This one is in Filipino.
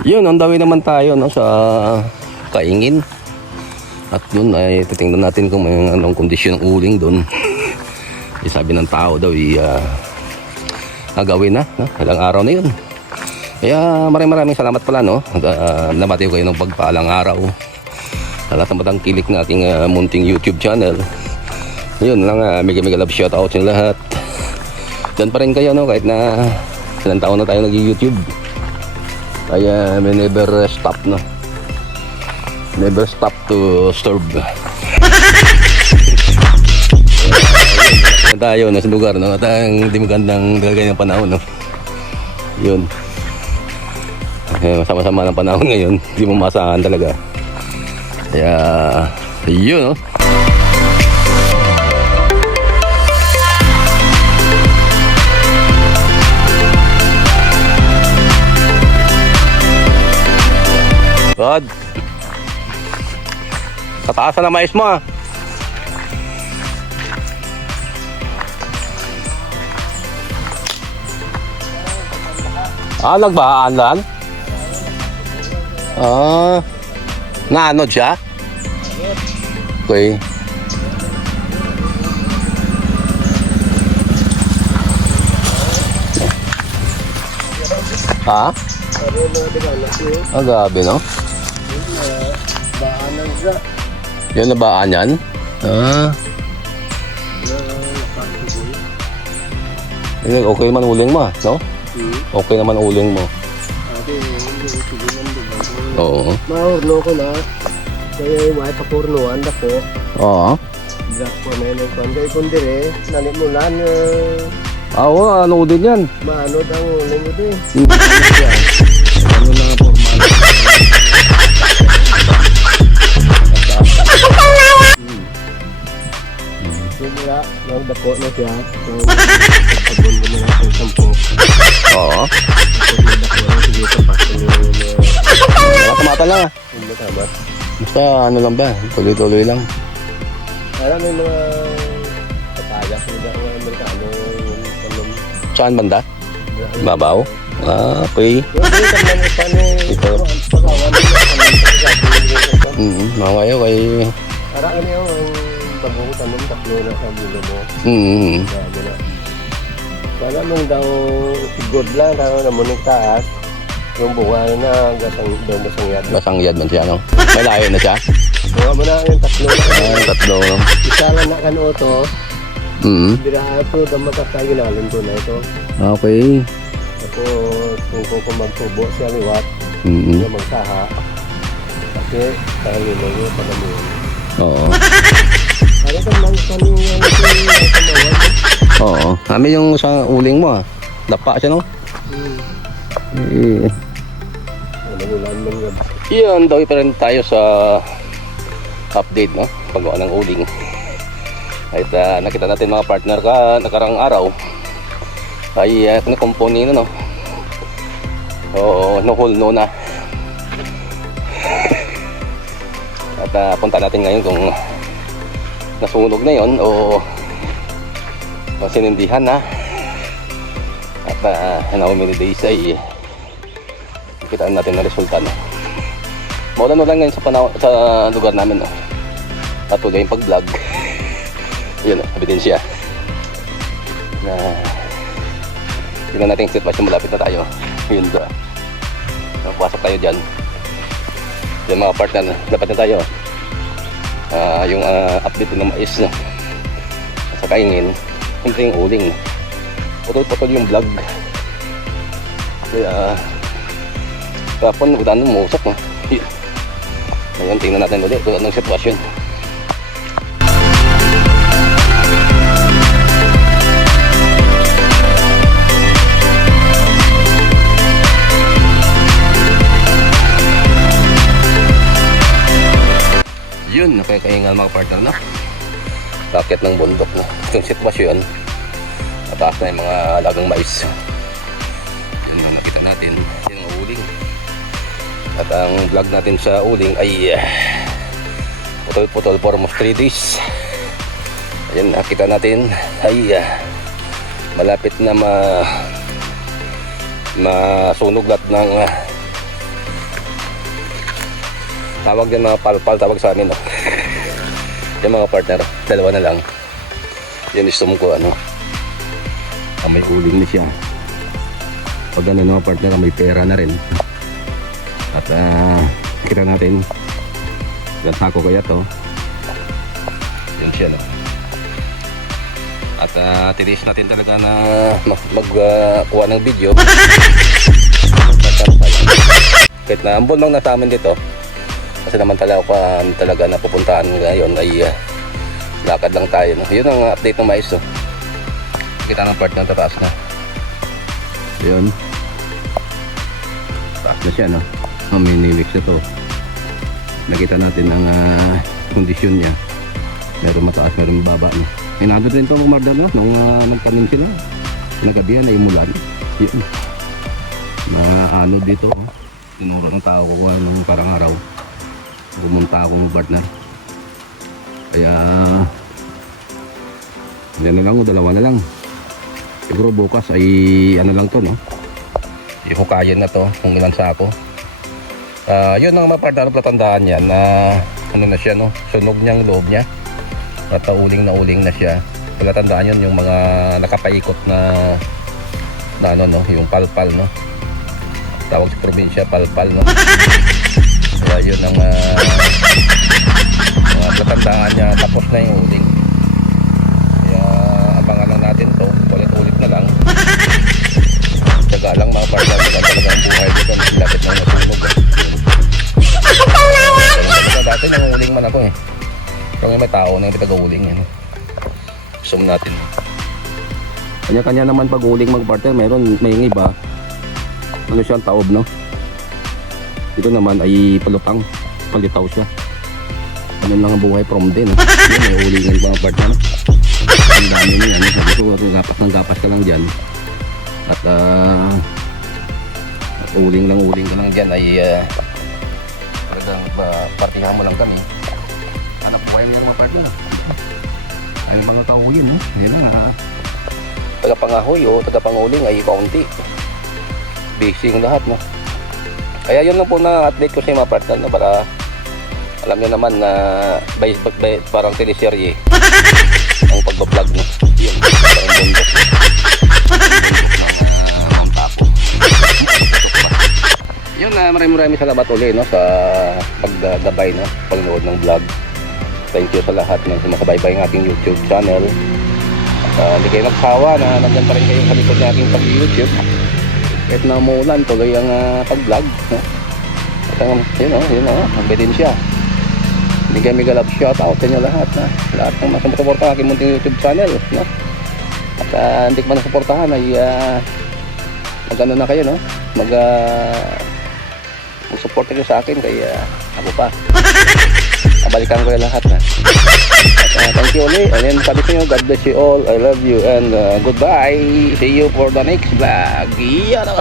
Yun, on the way naman tayo no, sa Kaingin. At yun ay titingnan natin kung may anong kondisyon ng uling doon. Sabi ng tao daw gagawin na, no? Ilang araw na yun. Kaya maraming salamat pala, no? Namati ko kayo ng pagpaalang araw sa lahat ng matangkilik na ating munting YouTube channel. Yun lang, mega love shoutout sa lahat. Diyan pa rin kayo, no? Kahit na ilang taon na tayo nag-YouTube. Kaya may never stop, no? Never stop to serve. Tayo nasa lugar, no? At ang hindi magandang dalagay ng panahon, no? Yun. Masama-sama ng panahon ngayon. Hindi mo masahan talaga. Kaya yun, no? God. Kataasan na mais mo, ah. Nagbaan lang? Naanod siya? Okay. Ha? Gabi, no? Yun na baan yan? Okay man uling mo, no? Okay naman uling mo. Oo. Mahurno ko na. Kaya iway papurnuan na po. Oo. Diyak po na yun. Kaya kundire, nanimulan. Oo, ano din yan? Maano ang uling ito eh. Ano na formal? Sumira, nang dako na siya. So, pagpagod mo na ng 10. Oo. Sige, tapos Mata lang, ah. tama. Basta ano lang ba? Tuloy-tuloy lang. Alam mo yung mga kapaya ko na mga Amerikano yung tanong. Saan banda? Babaw? Okay. Ito. Mga kayo kay... Parang ano yung bagong tanong tatlo na sa bulo mo. Wala mong daw good lang na namunig taas. Yung bunga na gasangyad. Gasangyad man siya, no? May layo na siya? Bunga mo na yung tatlo. Tatlo. Isa lang na kano to. Birahan po na matataginalan ko na ito. Okay. Tapos kung magtubo siya liwat, siya magsaha. Kasi dahil yun yung panamuhan. Oo. Ano ka lang kanina yung panamuhan? Oo. Kami yung sa uling mo, ah. Dapa siya, no? Panamulan mo nga. Yan, daw pa rin tayo sa update, no? Paggawa ng uling. At nakita natin mga partner nakarang araw ay nakumpuni na, no? Oo, nuhol no na. At punta natin ngayon kung nasunog na yon o sinindihan na. At how many days ay kitaan natin na resulta, no? Maulan lang ngayon sa lugar namin, no? Patuloy yung pag-vlog. Yun, ebidensya na tingnan natin yung sitwasyon. Malapit na tayo. Yun ba, pasok tayo dyan. Yan mga partner, dapat na tayo yung update ng mais, no? Sa Kaingin, hindi yung uling. Putol yung vlog. Kaya kapon magdaan mo usap, no? Ngayon tingnan natin ulit kung anong sitwasyon. Yun, napakaingal mga partner, no? Raket ng bundok, no? Itong sitwasyon, mataas na yung mga alagang mais. Yun ang nakita natin. Yun ang uling. At ang vlog natin sa uling ay putol-putol for almost 3 days. Ayun, nakita natin ay malapit na masunog lahat ng Tawag yan mga palpal, tawag sa amin, no? Yung mga partner, dalawa na lang. Yan istom ko, ano. May uling na siya. Pag ano mga partner, may pera na rin. At kita natin, ilang sako kaya to. Yan siya, no? At tinis natin talaga na magkuha ng video. Kahit na ambon lang nasa amin dito, kasi naman talaga na pupuntahan ngayon ay lakad lang tayo, no? Yun ang update ng mais, no? Kita ng part ng tataas na. Yun, taas na siya, no? Mini-mix na to. Nakita natin ang kondisyon niya. Meron mataas, meron mababa, no? Hinado din ito mga mardar, no? Nung nagtanim sila, nagabihan ay umulan. Yun, na ano dito, oh. Tinuro ng tao ko nung parang araw. Pumunta ako ng partner. Kaya yan na lang, dalawa na lang. Siguro bukas ay ano lang to, no? Ihukayin na to kung ilang sako. Yun ang mga partner, platandaan yan na ano na siya, no? Sunog niyang loob niya. At uling na siya. Palatandaan yun yung mga nakapaikot na ano, no? Yung palpal, no? Tawag sa probinsya, palpal, no? Kaya yun ang palatandaan niya, tapos na yung uling. Kaya abangan lang natin to, ulit-ulit na lang. Tsaga lang mga partner, talagang buhay dito, lapit na nasunog. Dati nanguling man ako, eh. Pero may tao na yung pitag-uling, eh. Zoom natin. Kanya-kanya naman pag uling mga partner, may iba ano siyang taob, no? Ito naman ay palutang, palitaw siya. Ano lang ang buhay from din, no? Yun, may ulingan mga partner, no? Ang dami niya, ano? Sabi ko, gapas ka lang dyan. At uling ka lang dyan ay talagang partihan mo lang kami. Anak buhay ng mga partner, no? Ay mga kahuyin, no? Ayun nga, tagapangahoy o tagapanguling ay kaunti. Busy yung lahat, no? Kaya yun lang po na update ko sa mga partner, no? Para alam nyo naman na parang teleserye ang pagbablog, no? Yun, parang bundok ng Mamtako. Yun, maraming salamat ulit, no? Sa paggabay, no? Pagnood ng vlog. Thank you sa lahat ng sumakabaybay ng aking YouTube channel. Hindi kayo nagsawa na nandyan pa rin kayo sa likod ng aking pag-YouTube. Kahit na umuulan, tuloy ang pag-vlog, no? At yun o, magbitin siya. Hindi kayo mega love shoutout sa inyo lahat, na lahat ng mga sumusuporta ng aking munting YouTube channel, no? At hindi ko man nasuportahan ay mag-ano na kayo, no? Mag-support kayo sa akin, kaya ako pa. Balikan ko yung lahat, na. At thank you ulit, and then sabi ko nyo, God bless you all, I love you, and goodbye. See you for the next vlog. Yeah, no?